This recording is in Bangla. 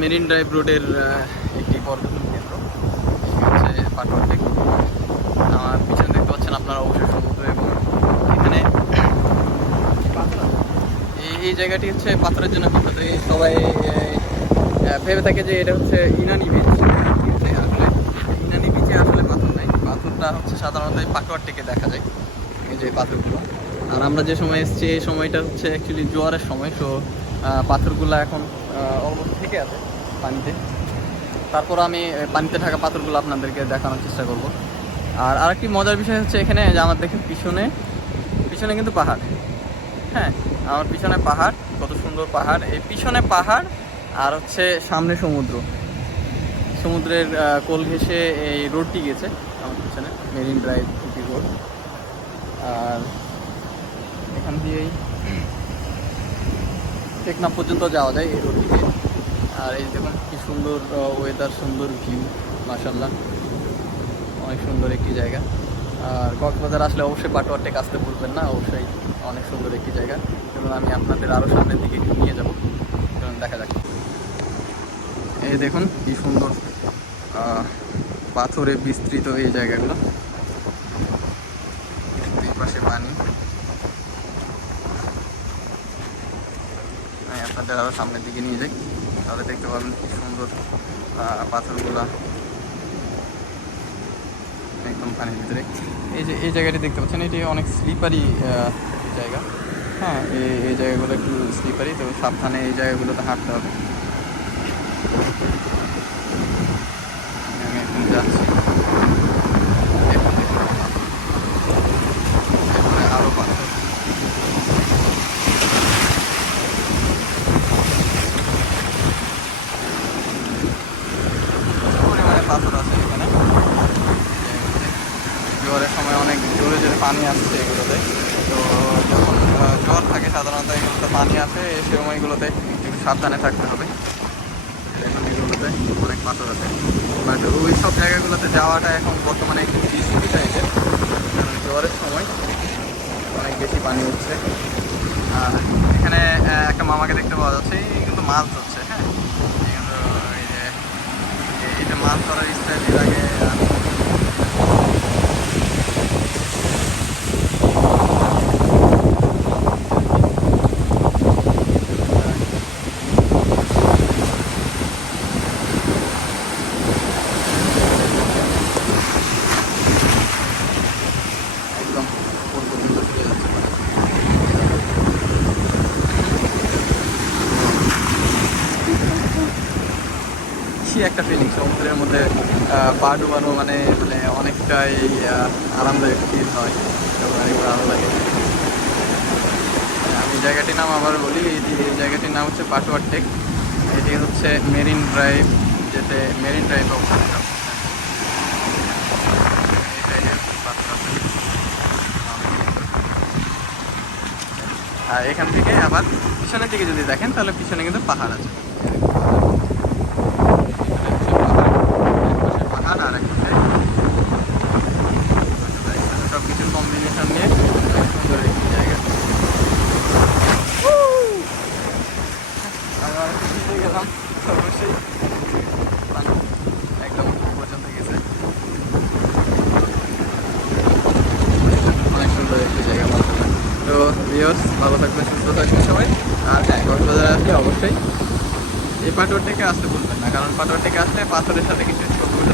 মেরিন ড্রাইভ রোডের একটি পর্যটন কেন্দ্র হচ্ছে পাটোয়ার টেক। আমার পিছনে দেখতে পাচ্ছেন আপনারা অবশ্যই সমুদ্র, এবং এখানে এই জায়গাটি হচ্ছে পাথরের জন্য বিখ্যাত। সবাই ভেবে থাকে যে এটা হচ্ছে ইনানি বিচ। আসলে ইনানি বিচে আসলে পাথর নাই, পাথরটা হচ্ছে সাধারণত পাটোয়ার টেকে দেখা যায়, এই যে পাথরগুলো। আর আমরা যে সময় এসেছি এই সময়টা হচ্ছে অ্যাকচুয়ালি জোয়ারের সময়, তো পাথরগুলো এখন অলমোস্ট থেকে আছে পানিতে। তারপর আমি পানিতে থাকা পাথরগুলো আপনাদেরকে দেখানোর চেষ্টা করব। আর আরেকটি মজার বিষয় হচ্ছে এখানে যে আমার দেখেন পিছনে পিছনে কিন্তু পাহাড়। হ্যাঁ, আমার পিছনে পাহাড়, কত সুন্দর পাহাড়, এই পিছনে পাহাড় আর হচ্ছে সামনে সমুদ্র। সমুদ্রের কোল ঘেঁষে এই রোডটি গেছে আমার পিছনে, মেরিন ড্রাইভ সিটি রোড। আর এখান দিয়েই টেকনাফ পর্যন্ত যাওয়া যায় এই রোডটিতে। আর এই দেখুন কি সুন্দর ওয়েদার, সুন্দর ভিউ, মাশাআল্লাহ, অনেক সুন্দর একটি জায়গা। আর কক্সবাজার আসলে অবশ্যই পাটোয়ার টেক আসতে ভুলবেন না, অবশ্যই অনেক সুন্দর একটি জায়গা। এবং আমি আপনাদের আরও সামনের দিকে একটু নিয়ে যাবো, দেখা যাক। এই দেখুন কি সুন্দর পাথরে বিস্তৃত এই জায়গাগুলো, এই পাশে পানি। আমি আপনাদের আরও সামনের দিকে নিয়ে যাই, তাহলে দেখতে পাবেন কি সুন্দর পাথরগুলা একদম পানির ভিতরে। এই যে এই জায়গাটি দেখতে পাচ্ছেন, এটি অনেক স্লিপারি জায়গা। হ্যাঁ, এই জায়গাগুলো একটু স্লিপারি, তো সাবধানে এই জায়গাগুলোতে হাঁটতে হবে। আমি এখন যাচ্ছি, আরও পাথর। পরিমাণে পাথর আছে এখানে। জোয়ারের সময় অনেক জোরে জোরে পানি আসছে এগুলোতে, তো যখন জোয়ার থাকে সাধারণত এগুলোতে পানি আসে, এই সময়গুলোতে একটু সাবধানে থাকতে হবে। এখন এগুলোতে অনেক পাথর আছে, বাট ওই সব জায়গাগুলোতে যাওয়াটা এখন বর্তমানে একটু রিস্কি টাইপের, কারণ জোয়ারের সময় অনেক বেশি পানি হচ্ছে। আর এখানে একটা মামাকে দেখতে পাওয়া যাচ্ছে, এই কিন্তু মাছ ধরছে। হ্যাঁ, কিন্তু এই যে মাছ ধরার স্টাইল এর আগে একদম উপর পর্যন্ত চলে যাচ্ছে পানি। কি একটা ফিলিং, সমুদ্রের মধ্যে পা ডুবানো মানে মানে অনেকটাই আরামদায়ক ফিল হয়, এবং অনেক ভালো লাগে। আমি জায়গাটির নাম আবার বলি, এই জায়গাটির নাম হচ্ছে পাটোয়ার টেক। এটি হচ্ছে মেরিন ড্রাইভ, যেতে মেরিন ড্রাইভ অবস্থিত। এই সাইডে পাথর আছে। আর এখান থেকে আবার পিছনের দিকে যদি দেখেন, তাহলে পিছনে কিন্তু পাহাড় আছে। পাহাড় আর একটা সব কিছুর কম্বিনেশন নিয়ে সুন্দর একটি জায়গা। গেলাম অবশ্যই, একদম পর্যন্ত গেছে, অনেক সুন্দর একটি জায়গা। তো ভিউয়ার্স, ভালো থাকবেন, সুস্থ থাকবেন সবাই। আর হ্যাঁ, কক্সবাজারে আসলে অবশ্যই এই পাটোয়ার টেকে আসতে ভুলবেন না, কারণ পাটোয়ার টেকে আসলে পাথরের সাথে কিছু ছবি